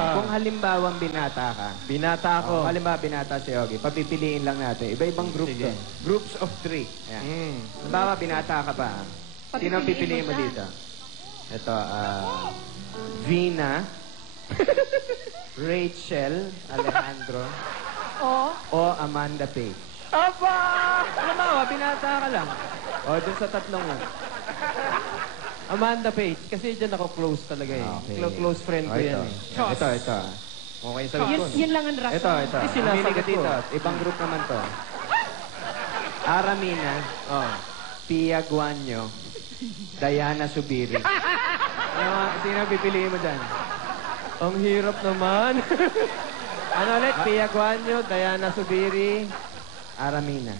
Kung halimbawang binata ka, Binata kung ako. halimbawa binata si Yogi, papipiliin lang natin. Iba-ibang group Sige. to. Groups of 3. Ayan. Halimbawa, binata ka pa. Sino ang pipiliin mo dito? Ito, Vina, Rachel, Alejandro, o Amanda Page. Aba! Halimbawa, binata ka lang. O, dun sa tatlong yun. Amanda Page. Kasi dyan ako close talaga eh. Okay. Close friend ko O, yan eh. Ito. Okay, sagot ko. Yun lang ang rason. Ito. Hindi sinasagot Pumili ka ko. dito. Ibang group naman to. Aramina, Oh. Pia Guanyo, Diana Subiri. Sino pipiliin mo dyan? Ang hirap naman. Ano ulit? Pia Guanyo, Diana Subiri, Aramina.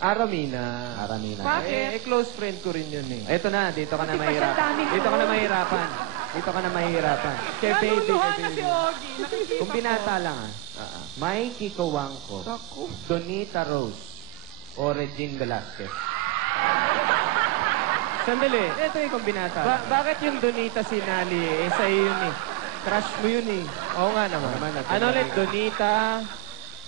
Aramina. Bakit? Close friend ko rin yun eh. Ito na, dito ka na Pati pa mahirapan. siya daming Dito ka na group. mahirapan. Dito ka na mahirapan. Kay baby, Naluluhan kay na si baby. Ogie. Nakikita Kung binata lang Mikey Coangco, Ako. Donita Rose, o Regine Velasquez. Sandali. Ito yung kung binata. Bakit yung Donita sinali eh? Sa'yo yun eh. Crush mo yun eh. Oo nga naman. naman, natin Ano ulit? natin. Donita,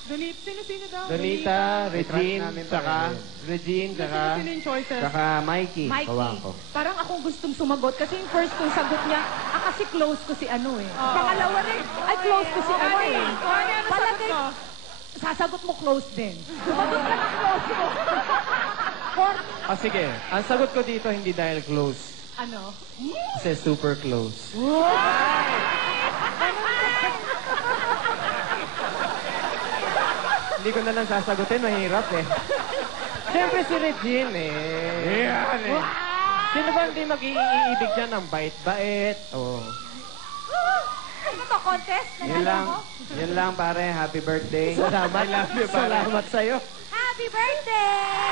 Sino daw? Donita, May crush Regine, namin to, tsaka eh. Regine, tsaka Sino yung choices? Saka Mikey, Mikey, Coangco. parang akong gustong sumagot kasi yung first kong sagot niya, kasi close ko si ano eh. Pangalawa rin, ay close ko si ano eh. Ano sagot mo? Sasagot mo close din. Sumagot ka ng close mo. Ah, sige. Ang sagot ko dito hindi dahil close. Ano? Kasi super close. Hindi ko na lang sasagutin, mahirap eh. Siyempre si Regine eh. Yan eh. Sino ba hindi mag-iibig dyan ng bait-bait? Oh. Ano to, contest? Yun lang pare, happy birthday. Salamat. Salamat sa'yo. Happy birthday!